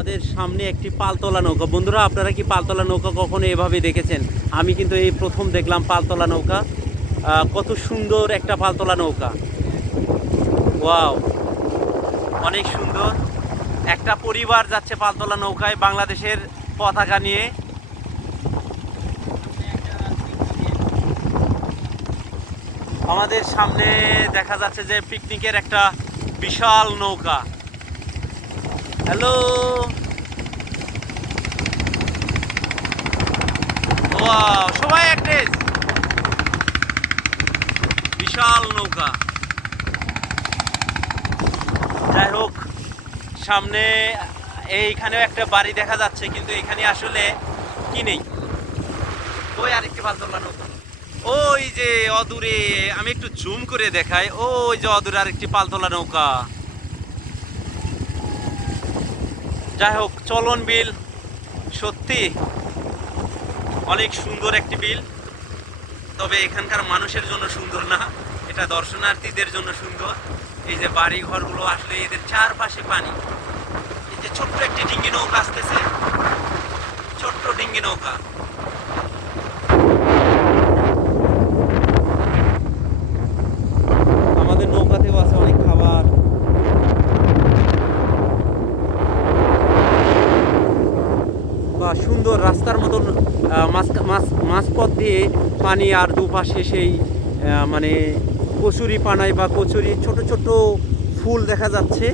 আমাদের সামনে একটি পালতোলা নৌকা। বন্ধুরা, আপনারা কি পালতোলা নৌকা কখনো এভাবে দেখেছেন? আমি কিন্তু এই প্রথম দেখলাম পালতোলা নৌকা। কত সুন্দর একটা পালতোলা নৌকা। ওয়াও। অনেক সুন্দর। একটা পরিবার যাচ্ছে পালতোলা নৌকায় বাংলাদেশের পতাকা নিয়ে। আমাদের সামনে দেখা যাচ্ছে যে পিকনিকের একটা বিশাল নৌকা। হ্যালো সবাই অ্যাক্টেজ বিশাল নৌকা। যাই হোক, সামনে এইখানেও একটা বাড়ি দেখা যাচ্ছে, কিন্তু এখানে আসলে কি নেই? ওই আরেকটি পালতোলা নৌকা। ওই যে অদূরে, আমি একটু জুম করে দেখাই। ওই যে অদূরে আরেকটি পালতোলা নৌকা। যাই হোক, চলন বিল সত্যি অনেক সুন্দর একটি বিল। তবে এখানকার মানুষের জন্য সুন্দর না, এটা দর্শনার্থীদের জন্য সুন্দর। এই যে বাড়ি ঘরগুলো আসলে এদের চারপাশে পানি। এই যে ছোট্ট একটি ডিঙ্গি নৌকা আসতেছে ছোট্ট ডিঙ্গি নৌকা আমাদের নৌকাতেও আছে অনেক খাবার বা সুন্দর রাস্তার মতন মাঝপথ দিয়ে পানি আর দুপাশে সেই মানে কচুরি পানায় বা কচুরি ছোট ছোট ফুল দেখা যাচ্ছে।